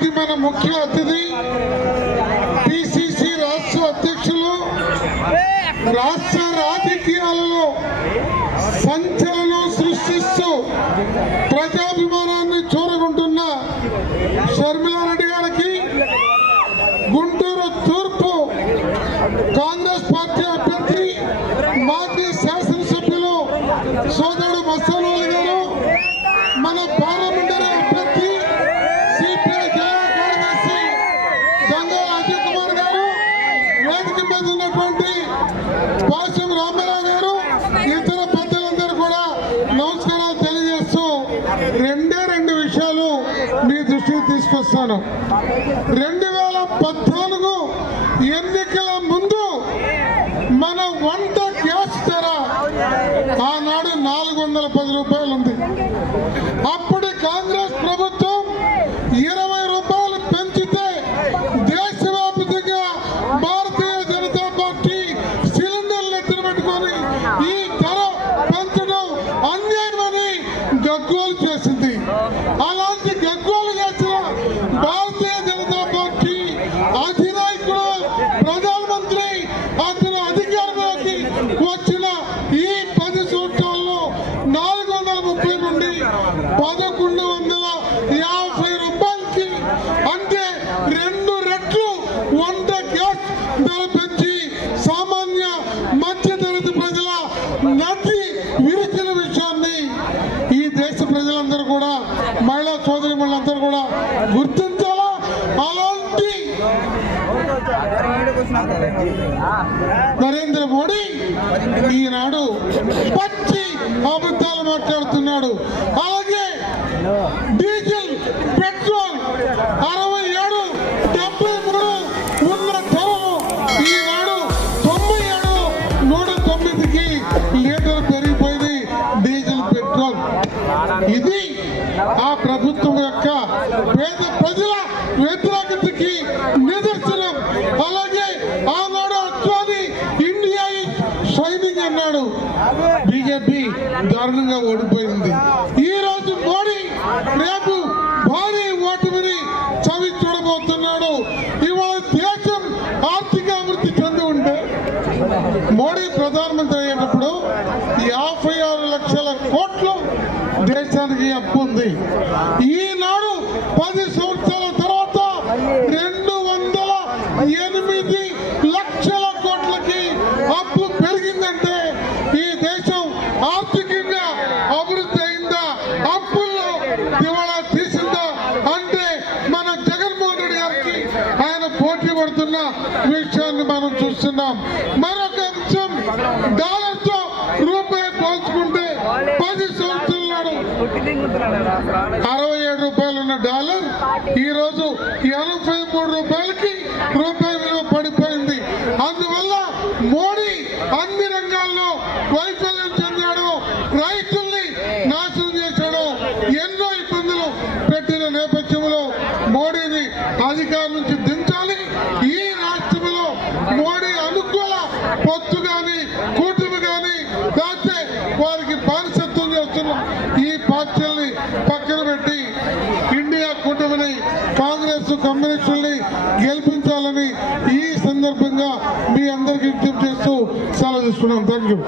ఈనాటి మన ముఖ్య అతిథి పిసిసి రాష్ట్ర అధ్యక్షులు, రాష్ట్ర రాజకీయాలలో సంచలనం సృష్టిస్తూ ప్రజాభిమానాన్ని చూరగొంటున్న షర్మిలారెడ్డి గారికి, గుంటూరు తూర్పు కాంగ్రెస్ పార్టీ అభ్యర్థి మాజీ శాసనసభ్యులు సోదరుడు మస్తానోలి గారు, మన పార్లమెంటరీ అభ్యర్థి సిపిఐ జిల్లా కార్యదర్శి గంగా అజయ్ కుమార్ గారు, వేదిక మీద ఉన్నటువంటి పాశం రామారావు గారు, ఇతర పెద్దలందరూ కూడా నమస్కారాలు తెలియజేస్తూ రెండు విషయాలు మీ దృష్టికి తీసుకొస్తాను. 2014 ఎన్నికల ముందు మన వంట గ్యాస్ ధర ఆనాడు 410 రూపాయలు ఉంది. అప్పుడు కాంగ్రెస్ ప్రభుత్వం 20 రూపాయలు పెంచితే దేశవ్యాప్తంగా భారతీయ జనతా పార్టీ సిలిండర్లు ఎత్తున పెట్టుకొని ఈ ధర పెంచడం అన్యాయమని గగ్గోలు చేసింది. అలాంటి గగ్గోలు చేసిన భారతీయ జనతా పార్టీ అధినాయకుడు, ప్రధానమంత్రి అతను అధికారంలోకి వచ్చిన ఈ 10 సంవత్సరాల్లో 430 నుండి 1150 రూపాయలకి, అంటే 2 రెట్లు వంట గ్యాస్ ధర పెంచి సామాన్య మధ్యతరగతి ప్రజల నది విరిచిన విషయాన్ని ఈ దేశ ప్రజలందరూ కూడా, మహిళా సోదరిమణులందరూ కూడా గుర్తించాలా. అలాంటి నరేంద్ర మోడీ ఈనాడు పచ్చి అబద్ధాలు మాట్లాడుతున్నాడు. అలాగే డీజిల్, పెట్రోల్ 67, 73 ఉన్న ధరలు ఈనాడు 97, 109కి లీటర్ పెరిగిపోయింది డీజిల్, పెట్రోల్. ఇది ఆ ప్రభుత్వం యొక్క పేద ప్రజల వ్యతిరేకతకి నిదర్శనం. అలాగే ఆనాడు అద్వానీ ఇండియా షైనింగ్ అన్నాడు, బీజేపీ దారుణంగా ఓడిపోయింది. ఈ రోజు మోడీ రేపు భారీ ఓటమిని చవి చూడబోతున్నాడు. ఇవాళ దేశం ఆర్థిక అభివృద్ధి చెంది ఉంటే, మోడీ ప్రధానమంత్రి అయ్యేటప్పుడు 56 లక్షల కోట్లు దేశానికి అప్పు ఉంది. ఈనాడు 10 సంవత్సరాల తర్వాత 208 లక్షల కోట్లకి అప్పు పెరిగిందంటే ఈ దేశం ఆర్థికంగా అభివృద్ధి అయిందా, అప్పుల్లో దివాళా తీసిందా అంటే మన జగన్మోహన్ రెడ్డి గారికి ఆయన పోటీ పడుతున్న విషయాన్ని మనం చూస్తున్నాం. మరొక అంశం, డాలర్తో రూపాయి పోల్చుకుంటే 10 సంవత్సరాల నాడు 67 రూపాయలు ఉన్న డాలర్ ఈ రోజు 83 రూపాయలకి రూపాయి విలువ పడిపోయింది. అందువల్ల మోడీ అన్ని రంగాల్లో వైఫల్యం చెందాడు, రైతుల్ని నాశనం చేశాడు, ఎన్నో ఇబ్బందులు పెట్టిన నేపథ్యంలో మోడీని అధికారం నుంచి దించాలి. ఈ రాష్ట్రంలో మోడీ అనుకూల పొత్తు కానీ, కూటమి కానీ, లేకపోతే వారికి బానిసత్వం చేస్తున్న ఈ పార్టీల్ని పక్కన పెట్టి ఇండియా కూటమిని, కాంగ్రెస్, కమ్యూనిస్టుల్ని గెలిపించాలని ఈ సందర్భంగా మీ అందరికీ విజ్ఞప్తి చేస్తూ సెలవు తీసుకున్నాం. Thank you.